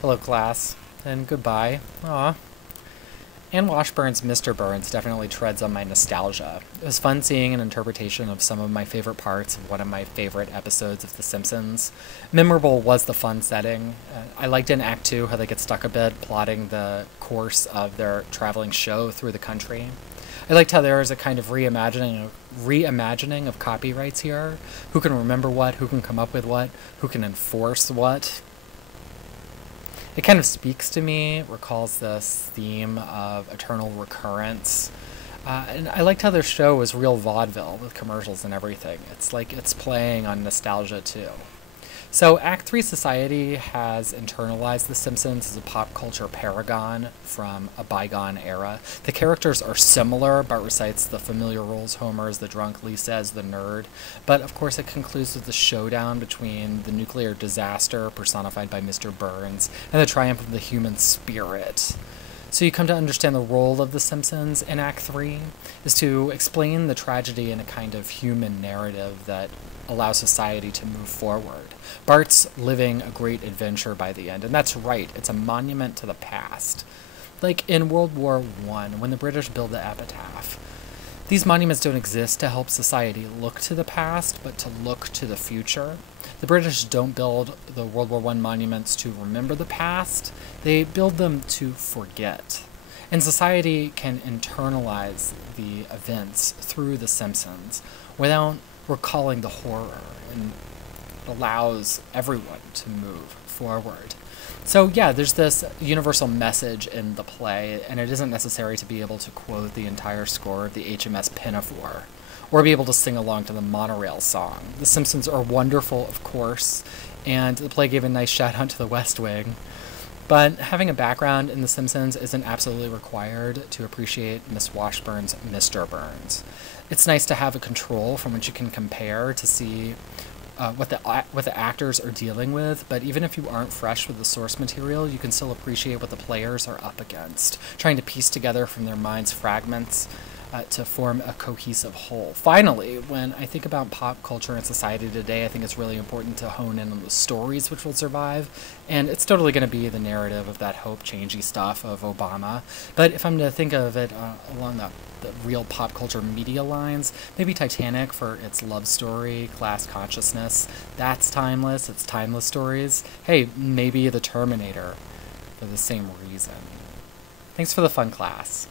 Hello, class, and goodbye. Aw. Anne Washburn's Mr. Burns definitely treads on my nostalgia. It was fun seeing an interpretation of some of my favorite parts of one of my favorite episodes of The Simpsons. Memorable was the fun setting. I liked in Act 2 how they get stuck a bit plotting the course of their traveling show through the country. I liked how there is a kind of reimagining of copyrights here. Who can remember what, who can come up with what, who can enforce what. It kind of speaks to me, recalls this theme of eternal recurrence. And I liked how their show was real vaudeville with commercials and everything. It's like it's playing on nostalgia too. So Act 3 Society has internalized The Simpsons as a pop culture paragon from a bygone era. The characters are similar, but recites the familiar roles: Homer as the drunk, Lisa as the nerd. But of course it concludes with the showdown between the nuclear disaster, personified by Mr. Burns, and the triumph of the human spirit. So you come to understand the role of The Simpsons in Act 3 is to explain the tragedy in a kind of human narrative that allows society to move forward. Bart's living a great adventure by the end, and that's right, it's a monument to the past. Like in World War I, when the British build the epitaph. These monuments don't exist to help society look to the past, but to look to the future. The British don't build the World War I monuments to remember the past, they build them to forget. And society can internalize the events through The Simpsons without recalling the horror, and it allows everyone to move forward. So yeah, there's this universal message in the play, and it isn't necessary to be able to quote the entire score of the HMS Pinafore, or be able to sing along to the monorail song. The Simpsons are wonderful, of course, and the play gave a nice shout-out to the West Wing, but having a background in The Simpsons isn't absolutely required to appreciate Miss Washburn's Mr. Burns. It's nice to have a control from which you can compare to see what the actors are dealing with, but even if you aren't fresh with the source material, you can still appreciate what the players are up against, trying to piece together from their minds fragments to form a cohesive whole. Finally, when I think about pop culture and society today, I think it's really important to hone in on the stories which will survive, and it's totally going to be the narrative of that hope-changey stuff of Obama. But if I'm to think of it along the real pop culture media lines, maybe Titanic for its love story, class consciousness. That's timeless. It's timeless stories. Hey, maybe The Terminator for the same reason. Thanks for the fun, class.